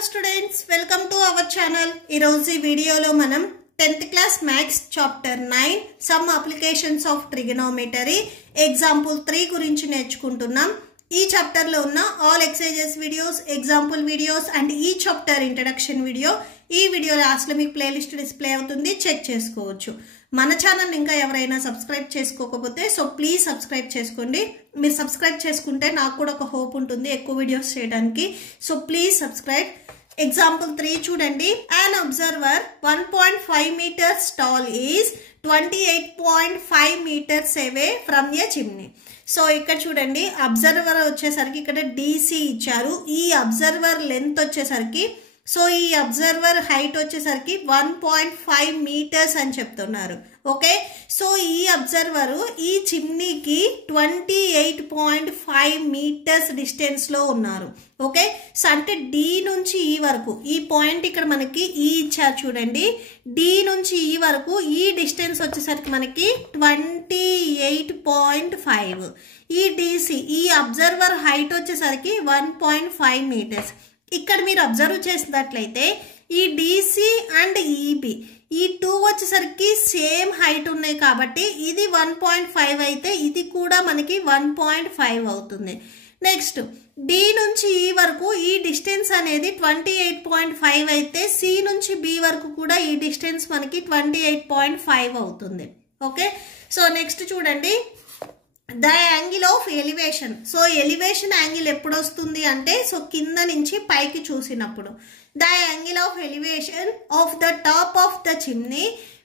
Hello students, welcome to our channel. Ee roju video lo manam 10th class maths chapter 9 some applications of trigonometry example 3 gurinchi nechukuntunnam. Ee chapter lo unna all exercises videos, example videos and each chapter introduction video ఈ video last లో మీకు playlist display అవుతుంది, check చేసుకోవచ్చు. మన channel ఇంకా ఎవరైనా subscribe చేసుకోకపోతే so please subscribe చేసుకోండి. మీరు సబ్స్క్రైబ్ చేసుకుంటే నాకు కూడా ఒక హోప్ ఉంటుంది ఎక్కువ వీడియోస్ చేయడానికి. So please subscribe. ఎగ్జాంపుల్ 3 చూడండి. an observer 1.5 meters tall is 28.5 meters away from a chimney. So ఇక్కడ చూడండి, అబ్జర్వర్ వచ్చేసరికి ఇక్కడ DC ఇచ్చారు. ఈ అబ్జర్వర్ లెంత్ వచ్చేసరికి సో ఈ అబ్జర్వర్ హైట్ వచ్చేసరికి 1.5 మీటర్స్ అని చెప్తున్నారు. ఓకే, సో ఈ అబ్జర్వరు ఈ చిమ్నీకి 28.5 మీటర్స్ డిస్టెన్స్లో ఉన్నారు. ఓకే, సో అంటే డి నుంచి ఈ వరకు ఈ పాయింట్ ఇక్కడ మనకి ఈ ఇచ్చారు చూడండి. డి నుంచి ఈ వరకు ఈ డిస్టెన్స్ వచ్చేసరికి మనకి 28.5. ఈ డిసి ఈ అబ్జర్వర్ హైట్ వచ్చేసరికి 1.5 మీటర్స్. ఇక్కడ మీరు అబ్జర్వ్ చేసినట్లయితే ఈ డిసి అండ్ ఈబి ఈ 2 వచ్చేసరికి సేమ్ హైట్ ఉన్నాయి కాబట్టి ఇది 1.5 అయితే ఇది కూడా మనకి 1.5 అవుతుంది. నెక్స్ట్ డి నుంచి ఈ వరకు ఈ డిస్టెన్స్ అనేది 28.5 అయితే సి నుంచి బి వరకు కూడా ఈ డిస్టెన్స్ మనకి 28.5 అవుతుంది. ఓకే, సో నెక్స్ట్ చూడండి, the angle of elevation. So elevation angle ఎప్పుడు వస్తుంది అంటే సో కింద నుంచి పైకి చూసినప్పుడు. The angle of elevation of the top of the chimney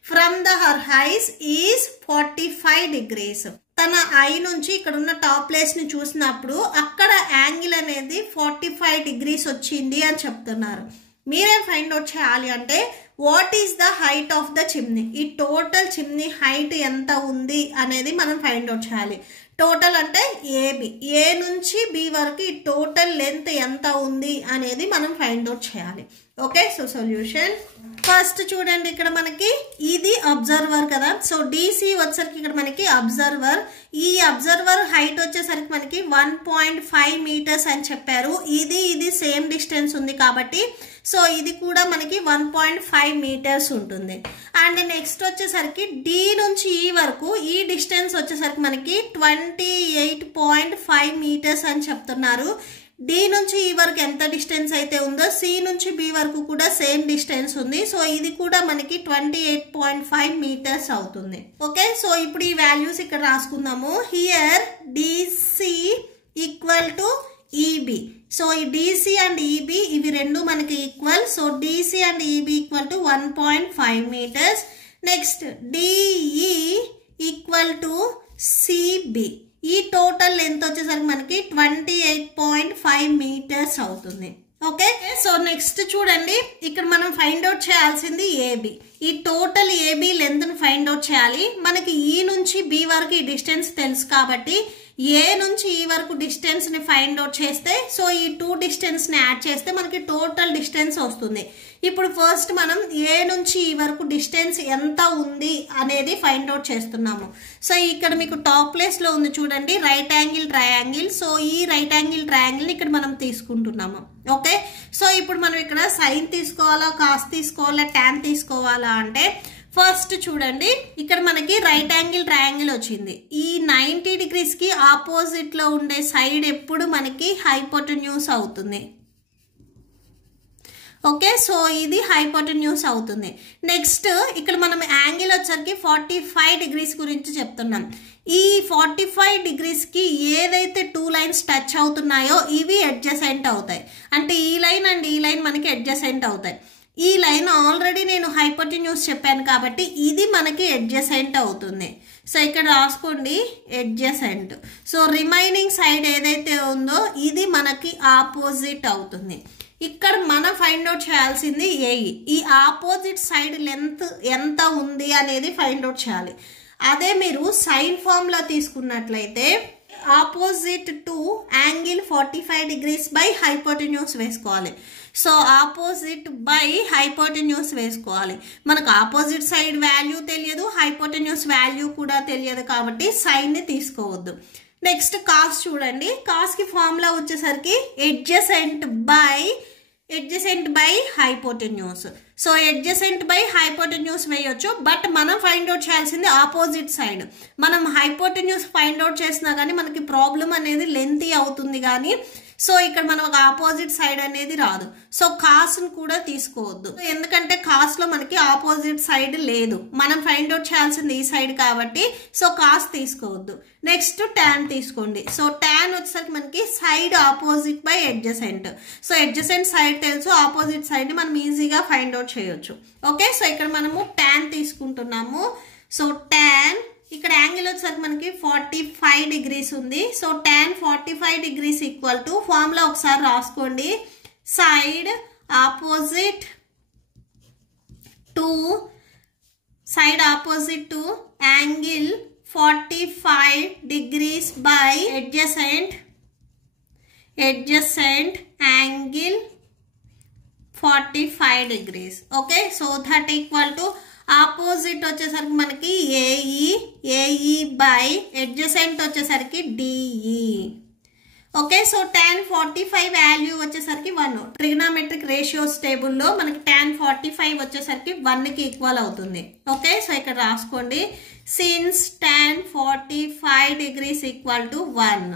from the her eyes is 45 degrees. తన ఐ నుంచి ఇక్కడ ఉన్న టాప్ ప్లేస్ ని చూసినప్పుడు అక్కడ యాంగిల్ అనేది 45 degrees వచ్చింది అని చెప్తున్నారు. మీరేం ఫైండ్ అవుట్ చేయాలి అంటే what is the height of the chimney. ఈ టోటల్ చిమ్నీ హైట్ ఎంత ఉంది అనేది మనం ఫైండ్ అవుట్ చేయాలి. టోటల్ అంటే ఏబి, ఏ నుంచి బి వరకు ఈ టోటల్ లెంత్ ఎంత ఉంది అనేది మనం ఫైండ్ అవుట్ చేయాలి. ఓకే, సో సొల్యూషన్ ఫస్ట్ చూడండి, ఇక్కడ మనకి ఇది అబ్జర్వర్ కదా. సో డిసి వచ్చేసరికి ఇక్కడ మనకి అబ్జర్వర్, ఈ అబ్జర్వర్ హైట్ వచ్చేసరికి మనకి 1.5 మీటర్స్ అని చెప్పారు. ఇది సేమ్ డిస్టెన్స్ ఉంది కాబట్టి సో ఇది కూడా మనకి 1.5 మీటర్స్ ఉంటుంది. అండ్ నెక్స్ట్ వచ్చేసరికి డి నుంచి ఈ వరకు ఈ డిస్టెన్స్ వచ్చేసరికి మనకి 28.5 మీటర్స్ అని చెప్తున్నారు. డి నుంచి ఈ వరకు ఎంత డిస్టెన్స్ అయితే ఉందో సి నుంచి బి వరకు కూడా సేమ్ డిస్టెన్స్ ఉంది. సో ఇది కూడా మనకి 28.5 మీటర్స్ అవుతుంది. ఓకే, సో ఇప్పుడు ఈ వాల్యూస్ ఇక్కడ రాసుకుందాము. Here DC equal to EB. So ఈ డిసి అండ్ ఈబి ఇవి రెండు మనకి equal. So DC and EB equal to 1.5 metres. Next DE equal to CB. ఈ టోటల్ లెంత్ వచ్చేసరికి మనకి 28.5 మీటర్స్ అవుతుంది. ఓకే, సో నెక్స్ట్ చూడండి, ఇక్కడ మనం ఫైండ్ అవుట్ చేయాల్సింది ఏబి. ఈ టోటల్ ఏబి లెంత్ ని ఫైండ్ అవుట్ చేయాలి. మనకి ఈ నుంచి బి వరకు ఈ డిస్టెన్స్ తెలుసు కాబట్టి ఏ నుంచి ఈ వరకు డిస్టెన్స్ ని ఫైండ్ అవుట్ చేస్తే సో ఈ 2 డిస్టెన్స్ ని యాడ్ చేస్తే మనకి టోటల్ డిస్టెన్స్ వస్తుంది. ఇప్పుడు ఫస్ట్ మనం ఏ నుంచి ఈ వరకు డిస్టెన్స్ ఎంత ఉంది అనేది ఫైండ్ అవుట్ చేస్తున్నాము. సో ఇక్కడ మీకు టాప్ ప్లేస్ లో ఉంది చూడండి, రైట్ యాంగిల్ ట్రయాంగిల్. సో ఈ రైట్ యాంగిల్ ట్రయాంగిల్ ఇక్కడ మనం తీసుకుంటున్నాము. ఓకే, సో ఇప్పుడు మనం ఇక్కడ సైన్ తీసుకోవాలా, కాస్ తీసుకోవాలా, టాన్ తీసుకోవాలా అంటే ఫస్ట్ చూడండి, ఇక్కడ మనకి రైట్ యాంగిల్ ట్రయాంగిల్ వచ్చింది. ఈ 90 degrees కి ఆపోజిట్ లో ఉండే సైడ్ ఎప్పుడు మనకి హైపోటెన్యూస్ అవుతుంది. ఓకే, సో ఇది హైపోటెన్యూస్ అవుతుంది. నెక్స్ట్ ఇక్కడ మనం యాంగిల్ వచ్చరికి 45 degrees గురించి చెప్తున్నాం. ఈ 45 degrees కి ఏదైతే 2 లైన్స్ టచ్ అవుతున్నాయో ఇవి అడ్జసెంట్ అవుతాయి. అంటే ఈ లైన్ అండ్ ఈ లైన్ మనకి అడ్జసెంట్ అవుతాయి. ఈ లైన్ ఆల్రెడీ నేను హైపోటెన్యూస్ చెప్పాను కాబట్టి ఇది మనకి అడ్జసెంట్ అవుతుంది. సో ఇక్కడ రాసుకోండి అడ్జసెంట్. సో రిమైనింగ్ సైడ్ ఏదైతే ఉందో ఇది మనకి ఆపోజిట్ అవుతుంది. ఇక్కడ మనం ఫైండ్ అవుట్ చేయాల్సింది ఏఈ. ఈ ఆపోజిట్ సైడ్ లెంత్ ఎంత ఉంది అనేది ఫైండ్ అవుట్ చేయాలి. అదే మీరు సైన్ ఫార్మ్ లో తీసుకున్నట్లయితే opposite to angle 45 degrees by hypotenuse వేసుకోవాలి. సో ఆపోజిట్ బై హైపోటెన్యూస్ వేసుకోవాలి. మనకు ఆపోజిట్ సైడ్ వాల్యూ తెలియదు, హైపోటెన్యూస్ వాల్యూ కూడా తెలియదు కాబట్టి సైన్ ని తీసుకోవద్దు. నెక్స్ట్ కాస్ చూడండి, కాస్ కి ఫార్ములా వచ్చేసరికి adjacent by adjacent by hypotenuse. So adjacent by hypotenuse వేయొచ్చు, బట్ మనం ఫైండ్ అవుట్ చేయాల్సింది ఆపోజిట్ సైడ్. మనం హైపోటెన్యూస్ ఫైండ్ అవుట్ చేసినా కానీ మనకి ప్రాబ్లం అనేది లెంతీ అవుతుంది కానీ సో ఇక్కడ మనం ఒక ఆపోజిట్ సైడ్ అనేది రాదు. సో కాస్ట్ని కూడా తీసుకోవద్దు, ఎందుకంటే కాస్ట్లో మనకి ఆపోజిట్ సైడ్ లేదు. మనం ఫైండ్ అవుట్ చేయాల్సింది ఈ సైడ్ కాబట్టి సో కాస్ట్ తీసుకోవద్దు. నెక్స్ట్ tan తీసుకోండి. సో tan వచ్చేసరికి మనకి side opposite by adjacent. So adjacent side తెలుసు, ఆపోజిట్ సైడ్ని మనం ఈజీగా ఫైండ్ అవుట్ చేయొచ్చు. ఓకే, సో ఇక్కడ మనము tan తీసుకుంటున్నాము. సో tan ఇక్కడ యాంగిల్ వచ్చేసరికి మనకి 45 degrees ఉంది. So tan 45 degrees equal to formula ఒకసారి రాసుకోండి. Side opposite to angle 45 degrees by adjacent angle 45 degrees. Okay, so that equal to opposite వచ్చేసరికి మనకి ఏఈ బై అడ్జసెంట్ వచ్చేసరికి DE. Okay, so tan 45 value వచ్చేసరికి 1. Trigonometric ratios టేబుల్లో మనకి tan 45 వచ్చేసరికి 1కి ఈక్వల్ అవుతుంది. ఓకే, సో ఇక్కడ రాసుకోండి. Since tan 45 degrees equal to 1.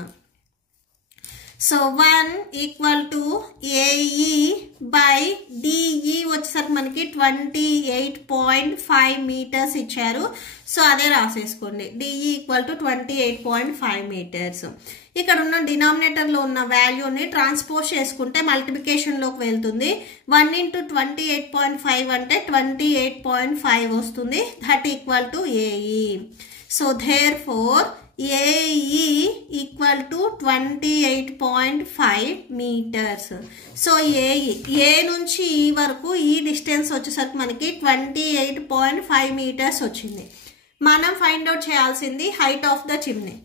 So 1 equal to AE by DE వచ్చేసరికి మనకి 28.5 meters ఇచ్చారు. సో అదే రాసేసుకోండి. DE equal to 28.5 meters. ఇక్కడ ఉన్న డినామినేటర్లో ఉన్న వాల్యూని ట్రాన్స్పోజ్ చేసుకుంటే మల్టిప్లికేషన్లోకి వెళ్తుంది. 1 into 28.5 అంటే 28.5 వస్తుంది. That equal to AE. So therefore AE equal to 28.5 meters. So A నుంచి ఈ వరకు ఈ డిస్టెన్స్ వచ్చేసరికి మనకి 28.5 meters వచ్చింది. మనం ఫైండ్ అవుట్ చేయాల్సింది హైట్ ఆఫ్ ద చిమ్నీ.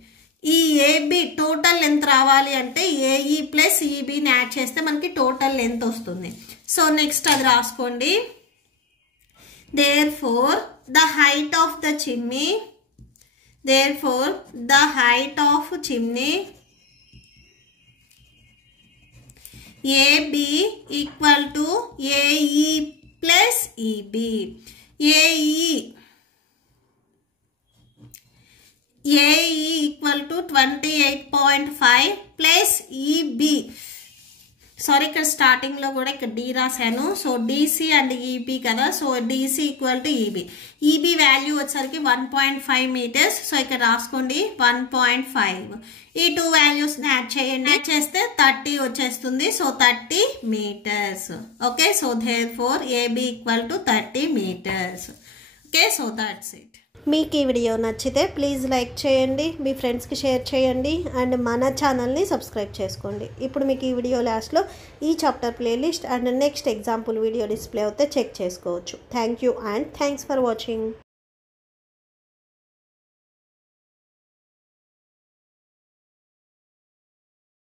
ఈ ఏబి టోటల్ లెంత్ రావాలి అంటే ఏఈ ప్లస్ ఈబిని యాడ్ చేస్తే మనకి టోటల్ లెంత్ వస్తుంది. సో నెక్స్ట్ అది రాసుకోండి. Therefore the height of the chimney Therefore, the height of chimney AB equal to AE plus EB. AE equal to 28.5 plus EB. Sorry, ఇక్కడ స్టార్టింగ్లో కూడా ఇక్కడ డి రాశాను. సో డిసి అండ్ ఈబి కదా. So D C equal to E B. E B value వచ్చేసరికి 1.5 meters. So ఇక్కడ రాసుకోండి 1.5. ఈ 2 వాల్యూస్ యాడ్ చేయండి. యాడ్ చేస్తే 30 వచ్చేస్తుంది. So 30 meters. Okay, so therefore A B equal to 30 meters. Okay, so that's it. మీకు ఈ వీడియో నచ్చితే ప్లీజ్ లైక్ చేయండి, మీ ఫ్రెండ్స్కి షేర్ చేయండి అండ్ మన ఛానల్ని సబ్స్క్రైబ్ చేసుకోండి. ఇప్పుడు మీకు ఈ వీడియో లాస్ట్లో ఈ chapter playlist and next example video display అవుతే చెక్ చేసుకోవచ్చు. Thank you and thanks for watching.